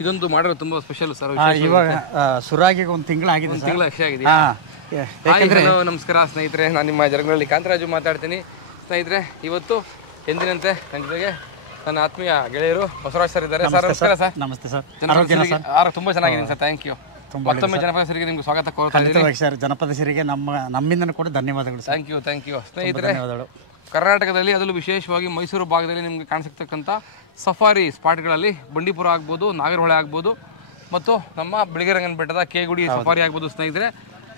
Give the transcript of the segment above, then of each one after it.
ಇದೊಂದು ಮಾಡೋದು ತುಂಬಾ ಸ್ಪೆಷಲ್ ಸರ್. ಇವಾಗ ಸುರಾಗಿ ಒಂದು ತಿಂಗಳಾಗಿದೆ, ತಿಂಗಳ ಅಷ್ಟೇ ಆಗಿದೆಯಾ? ಹಲೋ ನಮಸ್ಕಾರ ಸ್ನೇಹಿತರೆ, ನಾನು ನಿಮ್ಮ ಜರಗನಹಳ್ಳಿ ಕಾಂತರಾಜು ಮಾತಾಡ್ತೀನಿ. ಸ್ನೇಹಿತರೆ, ಇವತ್ತು ಎಂದಿನಂತೆ ನನ್ನ ಜೊತೆಗೆ ನನ್ನ ಆತ್ಮೀಯ ಗೆಳೆಯರು ಬಸವರಾಜ್ ಸರ್ ಇದ್ದಾರೆ. ಸರ್ ನಮಸ್ಕಾರ. ಸರ್ ನಮಸ್ತೆ ಸರ್. ತುಂಬ ಚೆನ್ನಾಗಿದ್ದೀನಿ ಸರ್, ಥ್ಯಾಂಕ್ ಯು. ಮತ್ತೊಮ್ಮೆ ಜನಪದ ಸಿರಿಗೆ ನಿಮ್ಗೆ ಸ್ವಾಗತ ಕೋರ್ತಾ ಸರ್. ಜನಪದ ಸಿರಿಗೆ ನಮ್ಮಿಂದ ಕೂಡ ಧನ್ಯವಾದಗಳು. ಥ್ಯಾಂಕ್ ಯು ಸ್ನೇಹಿತರೆ. ಕರ್ನಾಟಕದಲ್ಲಿ ಅದರಲ್ಲೂ ವಿಶೇಷವಾಗಿ ಮೈಸೂರು ಭಾಗದಲ್ಲಿ ನಿಮಗೆ ಕಾಣಿಸಿರ್ತಕ್ಕಂಥ ಸಫಾರಿ ಸ್ಪಾಟ್ಗಳಲ್ಲಿ ಬಂಡೀಪುರ ಆಗ್ಬೋದು, ನಾಗರಹೊಳೆ ಆಗ್ಬೋದು, ಮತ್ತು ನಮ್ಮ ಬಿಳಿಗಿರಿರಂಗನ ಬೆಟ್ಟದ ಕೇಗುಡಿ ಸಫಾರಿ ಆಗ್ಬೋದು ಸ್ನೇಹಿತರೆ.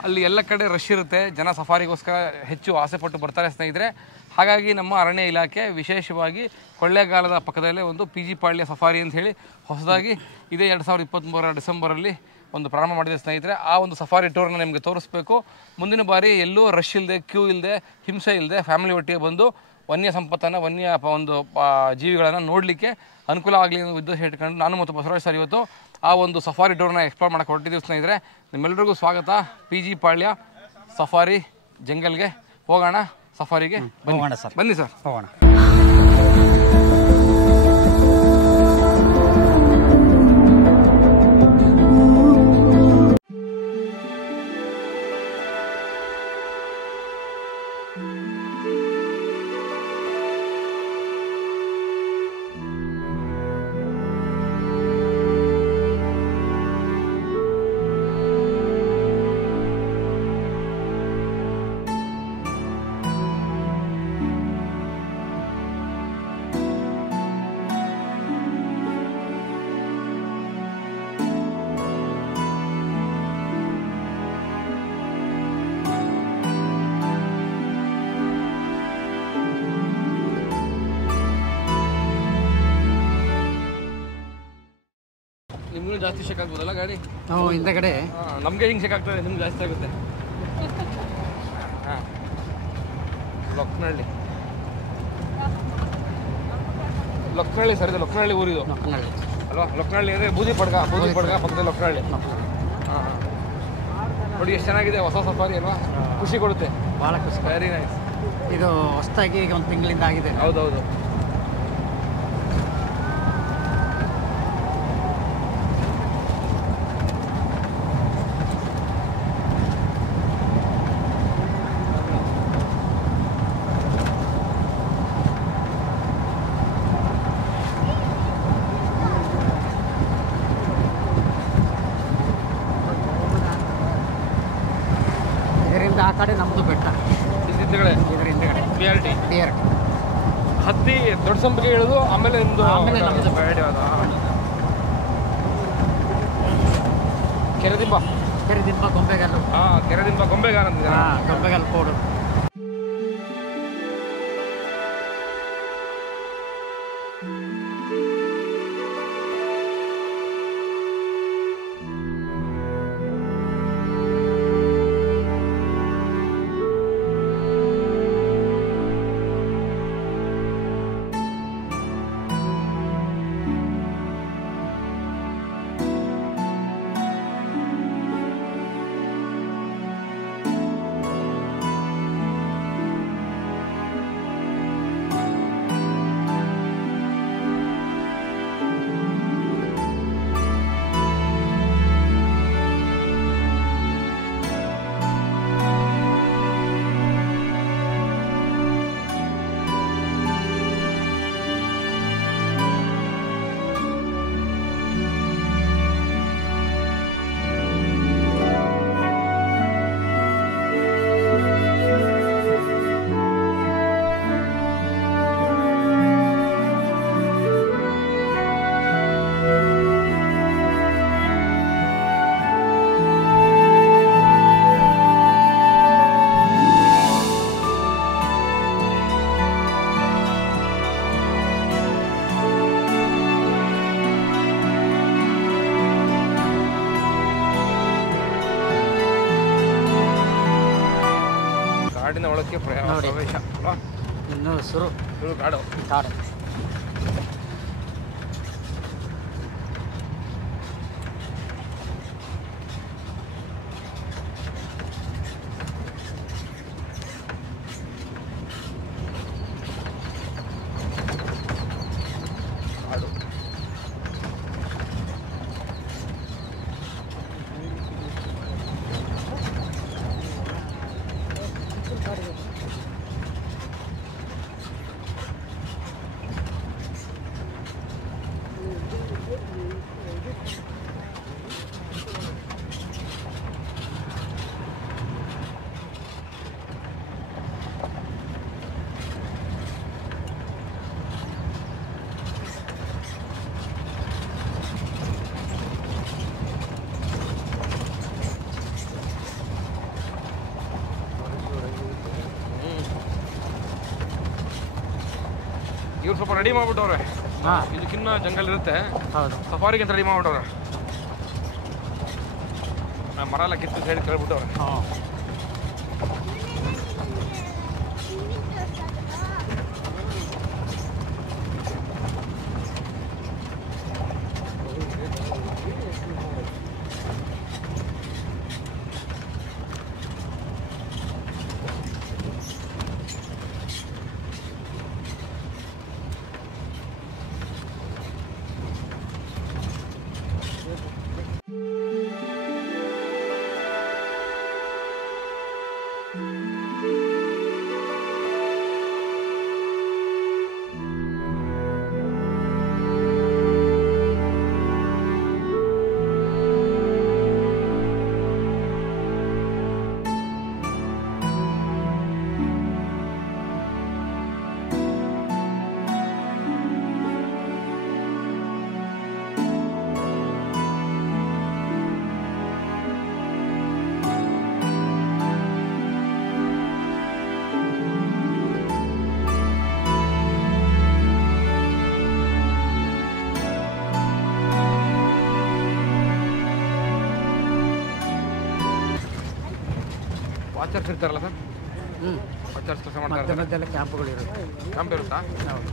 ಅಲ್ಲಿ ಎಲ್ಲ ಕಡೆ ರಶ್ ಇರುತ್ತೆ, ಜನ ಸಫಾರಿಗೋಸ್ಕರ ಹೆಚ್ಚು ಆಸೆಪಟ್ಟು ಬರ್ತಾರೆ ಸ್ನೇಹಿತರೆ. ಹಾಗಾಗಿ ನಮ್ಮ ಅರಣ್ಯ ಇಲಾಖೆ ವಿಶೇಷವಾಗಿ ಕೊಳ್ಳೇಗಾಲದ ಪಕ್ಕದಲ್ಲೇ ಒಂದು PG ಪಾಳ್ಯ ಸಫಾರಿ ಅಂತ ಹೇಳಿ ಹೊಸದಾಗಿ ಇದೇ 2023 ಡಿಸೆಂಬರಲ್ಲಿ ಒಂದು ಪ್ರಾರಂಭ ಮಾಡಿದೆ ಸ್ನೇಹಿತರೆ. ಆ ಒಂದು ಸಫಾರಿ ಟೂರ್ನ ನಿಮಗೆ ತೋರಿಸ್ಬೇಕು. ಮುಂದಿನ ಬಾರಿ ಎಲ್ಲೂ ರಶ್ ಇಲ್ಲದೆ, ಕ್ಯೂ ಇಲ್ಲದೆ, ಹಿಂಸೆ ಇಲ್ಲದೆ ಫ್ಯಾಮಿಲಿ ಒಟ್ಟಿಗೆ ಬಂದು ವನ್ಯ ಸಂಪತ್ತನ್ನು, ವನ್ಯ ಒಂದು ಜೀವಿಗಳನ್ನು ನೋಡಲಿಕ್ಕೆ ಅನುಕೂಲ ಆಗಲಿ ಅನ್ನೋ ಉದ್ದೇಶ ಇಟ್ಕೊಂಡು ನಾನು ಮತ್ತು ಬಸವರಾಜ್ ಸರ್ ಇವತ್ತು ಆ ಒಂದು ಸಫಾರಿ ಟೂರ್ನ ಎಕ್ಸ್ಪ್ಲೋರ್ ಮಾಡೋಕ್ಕೆ ಹೊರಟಿದ್ದೀವಿ ಸ್ನೇಹಿತರೆ. ನಿಮ್ಮೆಲ್ಲರಿಗೂ ಸ್ವಾಗತ PG ಪಾಳ್ಯ ಸಫಾರಿ ಜಂಗಲ್ಗೆ. ಹೋಗೋಣ ಸಫಾರಿಗೆ, ಬನ್ನಿ ಸರ್, ಹೋಗೋಣ. ನಿಮ್ಗೂ ಜಾಸ್ತಿ ಶೇಕ್ ಆಗ್ಬೋದಲ್ಲ ಗಾಡಿ? ಹಿಂದಗಡೆ ನಮಗೆ ಹಿಂಗೆ ಶೇಕ್ ಆಗ್ತದೆ, ನಿಮ್ಗೆ ಜಾಸ್ತಿ ಆಗುತ್ತೆ. ಹಾಂ, ಲೊಕ್ನಹಳ್ಳಿ ಸರ್, ಇದು ಲೊಕ್ನಹಳ್ಳಿ ಊರಿದು ಅಲ್ವಾ? ಲೊಕ್ನಹಳ್ಳಿ ಅಂದರೆ ಬೂದಿ ಪಡ್ಗ ಪಕ್ಕದಲ್ಲಿ ಲೊಕ್ನಹಳ್ಳಿ. ಹಾಂ, ನೋಡಿ ಎಷ್ಟು ಚೆನ್ನಾಗಿದೆ, ಹೊಸ ಸಫಾರಿ ಅಲ್ವಾ? ಖುಷಿ ಕೊಡುತ್ತೆ, ಭಾಳ ಖುಷಿ. Very nice. ಇದು ಹೊಸದಾಗಿ ಈಗ ಒಂದು ತಿಂಗಳಿಂದ ಆಗಿದೆ. ಹೌದೌದು. ಆ ಕಡೆ ನಮ್ಮದು ಬೆಟ್ಟ, ಇದರ ಹಿಂದೆಗಡೆ BRT ಹತ್ತಿ ದೊಡ್ಡ ಸಂಪಿಗೆ ಇಳಿದು ಆಮೇಲೆ ನಿಮ್ಮದು, ಆಮೇಲೆ ನಮ್ಮದು ಬೇಡ. ಕೆರೆದಿಂಬ ಗೊಂಬೆಗಲ್ಲು. ಹಾಂ, ಕೆರೆದಿಂಬ ಗೊಂಬೆಗಾಲ ಅಂತಿದೆ. ಹಾಂ, ಗೊಂಬೆಗಲ್ಲು ಕೋಡು. ಕಾಡಿನ ಒಳಕ್ಕೆ ಪ್ರವೇಶ ಅಲ್ವಾ? ಇನ್ನು ಶುರು ಕಾಡು. ಸ್ವಲ್ಪ ರೆಡಿ ಮಾಡ್ಬಿಟ್ಟವ್ರೆ. ಹಾಂ, ಇದಕ್ಕಿನ್ನ ಜಂಗಲ್ ಇರುತ್ತೆ, ಹೌದು. ಸಫಾರಿಗೆ ಅಂತ ರೆಡಿ ಮಾಡ್ಬಿಟ್ಟವ್ರೆ. ಮರ ಎಲ್ಲ ಕಿತ್ತು ಸೈಡ್ ಕೇಳ್ಬಿಟ್ಟವ್ರೆ. ಹಾಂ, ವಾಚರ್ಸ್ ಇರ್ತಾರಲ್ಲ ಸರ್, ಹ್ಞೂ. ವಾಚರ್ಸ್ ಕೆಲಸ ಮಾಡ್ತಾರೆ. ಮಧ್ಯ ಮಧ್ಯೆಲ್ಲ ಕ್ಯಾಂಪ್ಗಳಿರುತ್ತೆ. ಕ್ಯಾಂಪ್ ಇರುತ್ತಾ? ಹೌದು.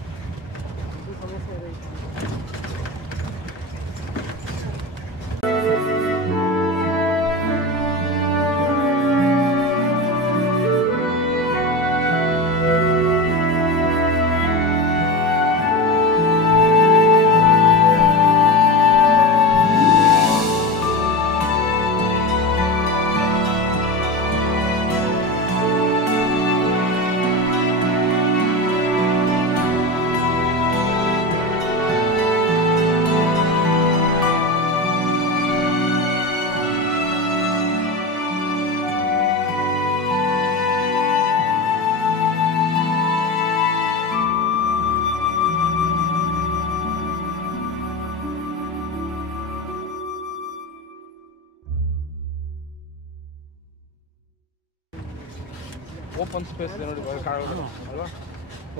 ಓಪನ್ ಸ್ಪೇಸ್ ಇದೆ ನೋಡಿ ಕಾಡುಗಳು ಅಲ್ವಾ?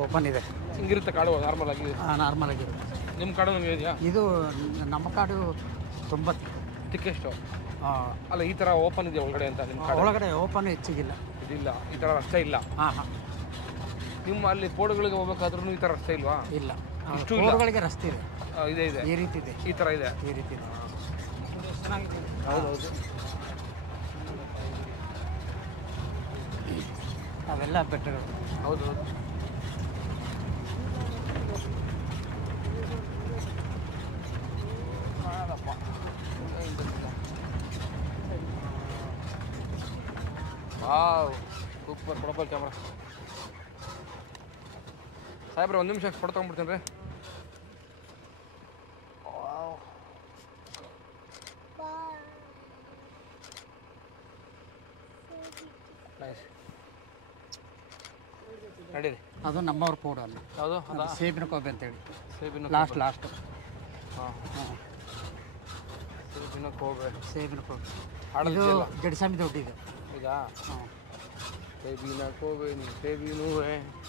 ಓಪನ್ ಇದೆ. ಹಿಂಗಿರುತ್ತೆ ಕಾಡು ನಾರ್ಮಲ್ ಆಗಿ. ನಾರ್ಮಲ್ ಆಗಿರುತ್ತೆ. ನಿಮ್ಮ ಕಾಡು ನಮಗೆ ಇದೆಯಾ? ಇದು ನಮ್ಮ ಕಾಡು ತುಂಬ ತಿಕ್ಕೆಷ್ಟು? ಹಾಂ, ಅಲ್ಲ ಈ ಥರ ಓಪನ್ ಇದೆಯಾ ಒಳಗಡೆ ಅಂತ ನಿಮ್ಮ ಕಾಡು? ಒಳಗಡೆ ಓಪನ್ ಹೆಚ್ಚಿಗಿಲ್ಲ. ಇದಿಲ್ಲ, ಈ ಥರ ರಸ್ತೆ ಇಲ್ಲ. ಹಾಂ ಹಾಂ, ನಿಮ್ಮ ಅಲ್ಲಿ ಪೋಡುಗಳಿಗೆ ಹೋಗ್ಬೇಕಾದ್ರೂ ಈ ಥರ ರಸ್ತೆ ಇಲ್ವಾ? ಇಲ್ಲ. ಇಷ್ಟು ಇಲ್ಲ. ಊರುಗಳಿಗೆ ರಸ್ತೆ ಇದೆ, ಇದೆ ಇದೆ, ಈ ರೀತಿ ಇದೆ, ಈ ಥರ ಇದೆ. ಈ ರೀತಿ ಇದೆ. ಹೌದೌದು. ಅವೆಲ್ಲ ಬೆಟ್ಟಗಳು. ಹೌದು ಹೌದು. Wow, super. ಕೊಡಬಲ್ ಕ್ಯಾಮ್ರಾ ಸಾಹೇಬ್ರೆ, ಒಂದು ನಿಮಿಷ ಫೋಟೋ ತೊಗೊಂಡ್ಬಿಡ್ತೀನಿ ರೀ. ನೈಸ್. ನಡೀರಿ. ಅದು ನಮ್ಮವ್ರ ಕೂಡ ಅಲ್ಲ, ಯಾವುದು? ಅದ ಸೇಬಿನ ಕೋಬೆ ಅಂತೇಳಿ. ಸೇಬಿನ ಲಾಸ್ಟ್ ಹಾಂ, ಹಾಂ, ಸೇಬಿನ ಕೋಬೆ. ಸೇಬಿನ ಕೋಬೆ. ಇದು ಹಾಡೋದಿಲ್ಲ ಗಡಿಸಾಮಿ ದೊಡ್ಡಿದೆ. ಈಗ. ಹಾಂ, ಸೇಬಿನ ಕೋಬೆ ಸೇಬಿನೂ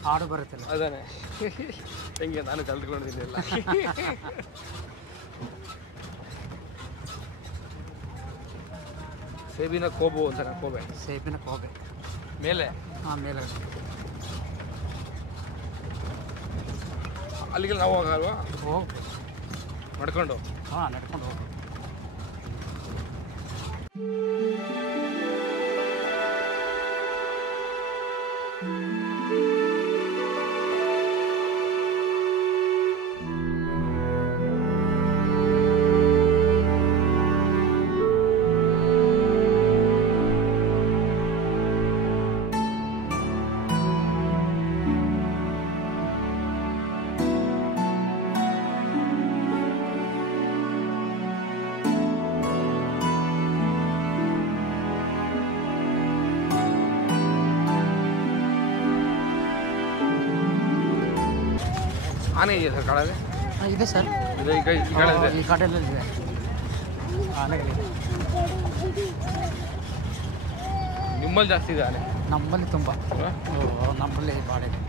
ಹಾಡು ಬರುತ್ತಲ್ಲ ಅದಾನೆ. ಹೆಂಗೆ ನಾನು ಕಲ್ತ್ಕೊಂಡಿದ್ದೀನಿ ಎಲ್ಲ. ಸೇಬಿನ ಕೋಬು ಅಂತಾರೆ. ಕೋಬೆ, ಸೇಬಿನ ಕೋಬೆ ಮೇಲೆ. ಹಾಂ, ಮೇಲೆ. ಅಲ್ಲಿಗೆ ನಾವು ಹೋಗಲ್ವಾ ಹೋಗಿ ನಡ್ಕೊಂಡು? ಹಾಂ, ನಡ್ಕೊಂಡು ಹೋಗಿ. ಆನೆ ಇದೆಯಾ ಸರ್ ಕಾಡಲ್ಲಿ? ಇದೆ ಸರ್, ಇದೆ. ಈಗ ಈ ಕಾಡಲ್ಲಿದೆ, ಈ ಕಾಡಲ್ಲಿ ಇದೆ ಆನೆಗಳಿದೆ. ನಿಮ್ಮಲ್ಲಿ ಜಾಸ್ತಿ ಇದೆ ಆನೆ? ನಮ್ಮಲ್ಲಿ ತುಂಬ, ನಮ್ಮಲ್ಲಿ ಭಾಳ ಇದೆ.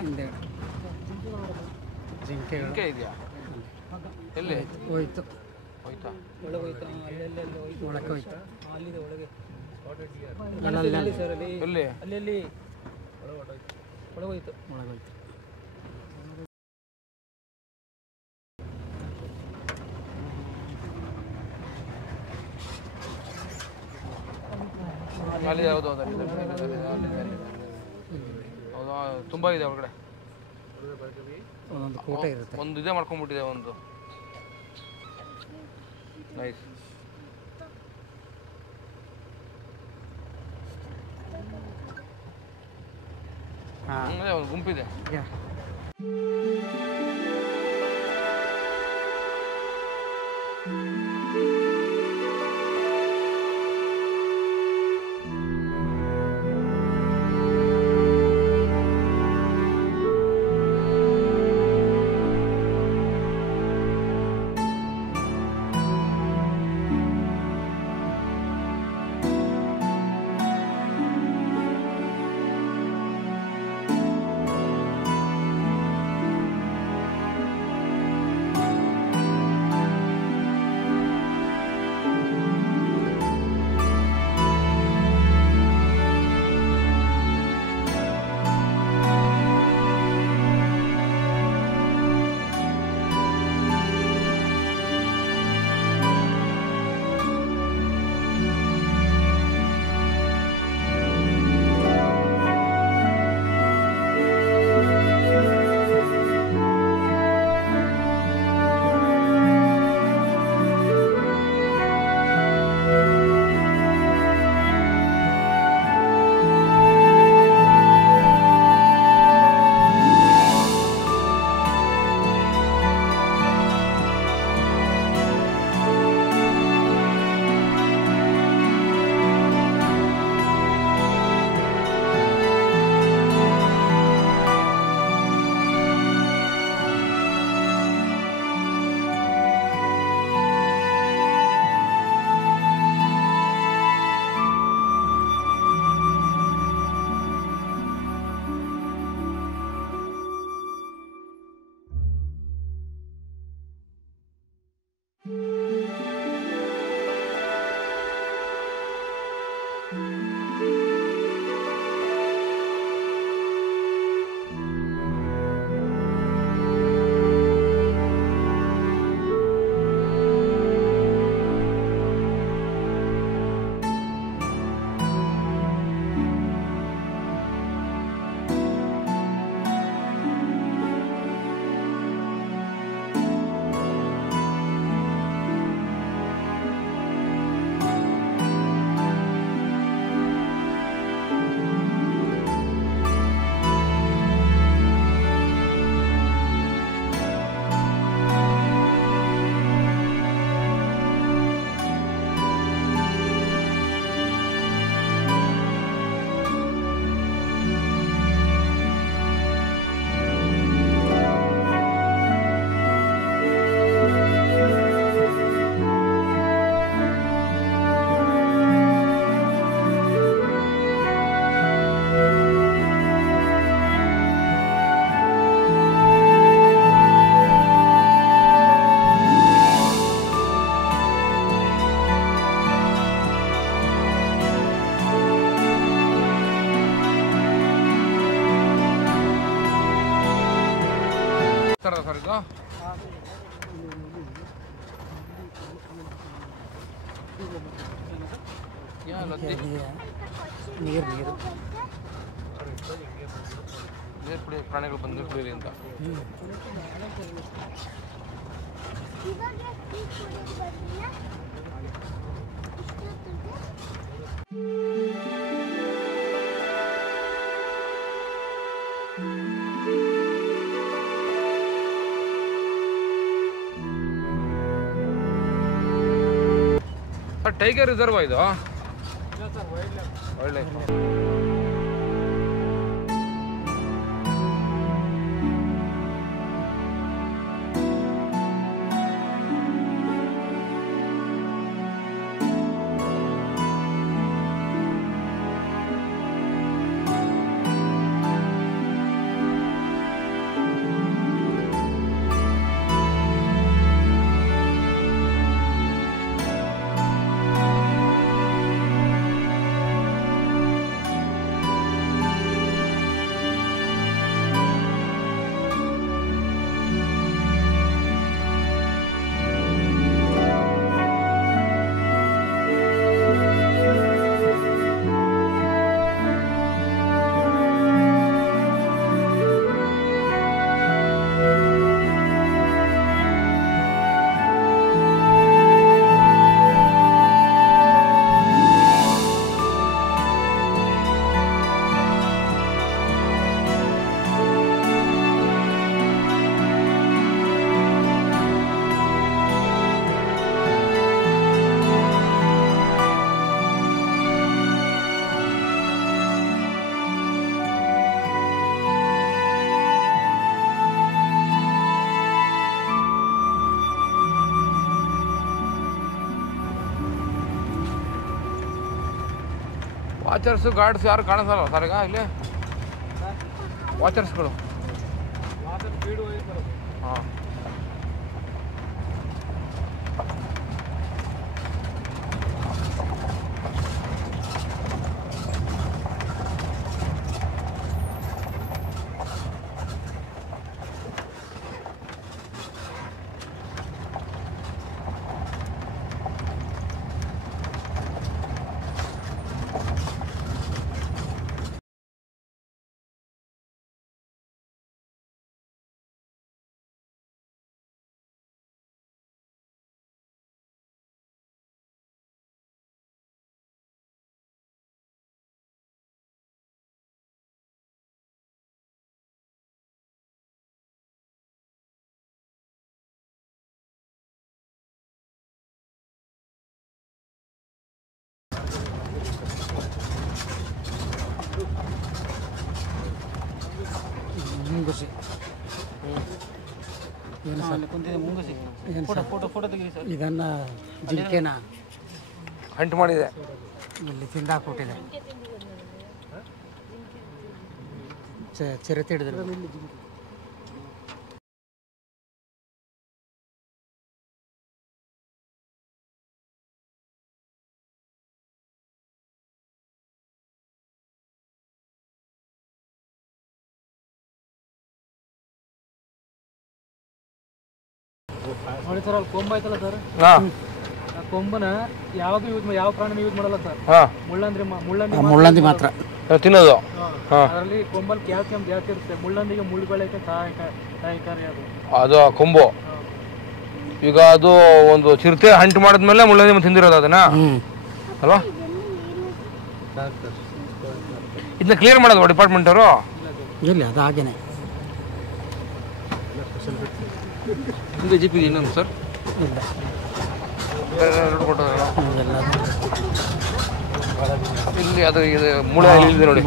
ಇದೆ? ಹಿಂದೆ ಜಿಂಕೆಗಳು ಜಿಂಕೆ ಇದೆಯಾ? ಎಲ್ಲಿ ಹೋಯ್ತು, ಹೋಯ್ತಾ? ಒಳಗೆ ಹೋಯ್ತು. ಎಲ್ಲಿ ಒಳಗೆ ಹೋಯ್ತು. ಅಲ್ಲಿ ಯಾವುದು ಹೌದಾ? ತುಂಬ ಇದೆ ಒಳಗಡೆ. ಒಂದೊಂದು ಕೋಟೆ ಇರುತ್ತೆ. ಒಂದು ಇದೇ ಮಾಡ್ಕೊಂಡ್ಬಿಟ್ಟಿದೆ ಒಂದು. ನೈಸ್. ಒಂದು ಗುಂಪಿದೆ. ಸರ್ ಇದು ನೀರು ಕುಡಿಯೋ ಪ್ರಾಣಿಗಳು ಬಂದು ಕುಡಿಯಲಿ ಅಂತ. ಟೈಗರ್ ರಿಸರ್ವ್ ಇದು ಒಳ್ಳೆ ವಾಚರ್ಸು ಗಾರ್ಡ್ಸ್ ಯಾರು ಕಾಣಿಸಲ್ಲ ಸರ್ ಈಗ ಇಲ್ಲಿ ವಾಚರ್ಸ್ಗಳು. ಹಾಂ ಮುಂಗುಸಿ ಕುಂತಿದೆ. ಮುಂಗುಸಿ ಫೋಟೋ ತೆಗೀರಿ ಸರ್. ಇದನ್ನು ಜಿಂಕೆನ ಹಂಟ್ ಮಾಡಿದೆ, ಇಲ್ಲಿ ತಿಂದಾಕ್ಬಿಟ್ಟಿದೆ. ಚಿರತೆ ಹಿಡಿದ್ರೆ ನೋಡಿ ಸರ್. ಅಲ್ಲಿ ಕೊಂಬ ಐತಲ್ಲ ಸರ್, ಆ ಕೊಂಬನ ಯಾವಾಗ ಯಾವ ಪ್ರಾಣಿನ ಯೂಸ್ ಮಾಡಲ್ಲ ಸರ್. ಮುಳ್ಳಂದಿ ಮಾತ್ರ ತಿನ್ನೋದು. ಅದರಲ್ಲಿ ಕೊಂಬಲ್ಲಿ ಕ್ಯಾಲ್ಸಿಯಂ ಜಾಸ್ತಿ ಇರುತ್ತೆ. ಮುಳ್ಳಂದಿಗೆ ಮುಳ್ಳು ಬೆಳೆಯಕ್ಕೆ ಸಹಾಯಕಾರಿ ಅದು ಕೊಂಬು. ಈಗ ಅದು ಒಂದು ಚಿರತೆ ಹಂಟ್ ಮಾಡಿದ್ಮೇಲೆ ಮುಳ್ಳಂದಿ ತಿಂದಿರೋದು ಅದನ್ನ ಅಲ್ವಾ? ಇದನ್ನ ಕ್ಲಿಯರ್ ಮಾಡೋದು ಡಿಪಾರ್ಟ್ಮೆಂಟ್ ಅವರು? ಇಲ್ಲ, ಅದು ಹಾಗೇನೆ. ಹಿಂದೆ ಜಿ ಪಿ ಇನ್ನೊಂದು ಸರ್ ಇಲ್ಲ, ಇಲ್ಲಿ ಅದು ಮೂಳೆ ಇದೆ ನೋಡಿ.